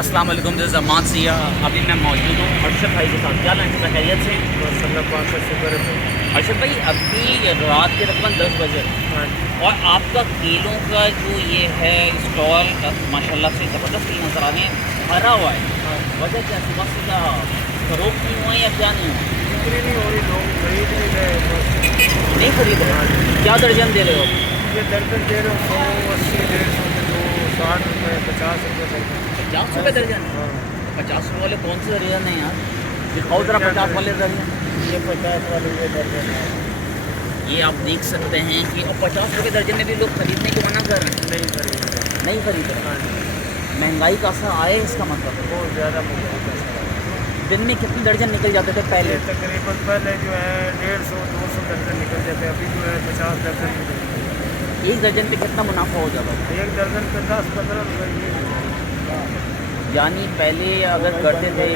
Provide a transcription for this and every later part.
अस्सलाम वालेकुम दिस अमान सिया। अभी मैं मौजूद हूँ अर्शद भाई के साथ। क्या लंच का खैरियत से? शुक्र है। अर्शद भाई अभी रात के तकरीबन 10 बजे हाँ, और आपका केलों का जो ये है स्टॉल माशाल्लाह से ज़बरदस्त नज़र आ रहे हैं, भरा हुआ है। हाँ। वजह क्या सुबह से क्या फरोख्त नहीं हुआ या क्या नहीं हुआ? बिक्री नहीं हो रही, लोग खरीद नहीं रहे बस। नहीं खरीद रहे? क्या दर्जन दे रहे हो? ये दर्जन दे रहे हो 180, 150, 60 रुपये, 50 रुपये दर्जन। 50 रुपये दर्जन? हाँ, 50 रुपये वाले कौन से दर्जन है यार? दिखाओ ज़रा 50 वाले दर्जन। ये 50 वाले ये दर्जन है। ये आप देख सकते हैं कि और 50 रुपये दर्जन में भी लोग खरीदने को मना कर रहे हैं। नहीं खरीद। नहीं खरीद रहे। हाँ, महंगाई का असर आए इसका मतलब? बहुत ज़्यादा महंगाई का असर है। दिन में कितने दर्जन निकल जाते थे पहले? ये तकरीबन पहले जो है 150, 200 दर्जन निकल जाते, अभी जो है 50 दर्जन निकल जाते। एक दर्जन पे कितना मुनाफा हो जाता था? एक दर्जन पे 10-15 रुपये। यानी पहले अगर करते थे,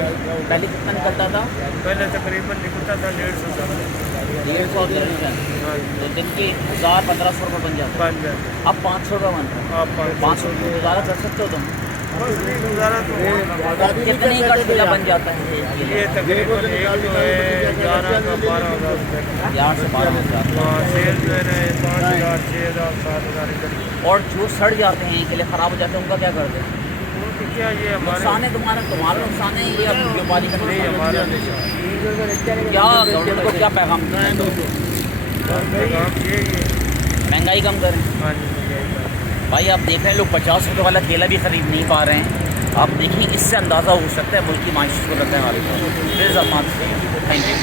पहले कितना निकलता था? पहले तकरीबन निकलता था 150 दर्जन। 150 दर्जन। हाँ, तो दिन के 1000-1500 रुपये बन जाते। बन जाते। अब 500 रुपये बन रहे हैं। आप 500 रुपये गुजारा कर सकते हो तुम? बस नहीं गुजारा तो कितने का ठेला बन जाता है ये तकरीबन एक जो है 11 का 12,000 रुपये। 11 से 12,000। हाँ, सेल जो है ना 5,000, 6,000, 7,000 इधर। और जो सड़ जाते हैं किले ख़राब हो जाते हैं उनका क्या करते हैं? तो क्या ये हमारे नुकसान है तुम्हारा नुकसान है या व्यापारी का नहीं, नुकसान हमारा है? नहीं। क्या गवर्नमेंट को क्या पैगाम देना है? काम ये महंगाई कम करें। हाँ जी, यही भाई आप देख रहे हैं लोग 50 रुपये वाला केला भी ख़रीद नहीं पा रहे हैं। आप देखिए इससे अंदाज़ा हो सकता है मुल्क की माशियत को लगने वाले। फिर जमान थैंक यू।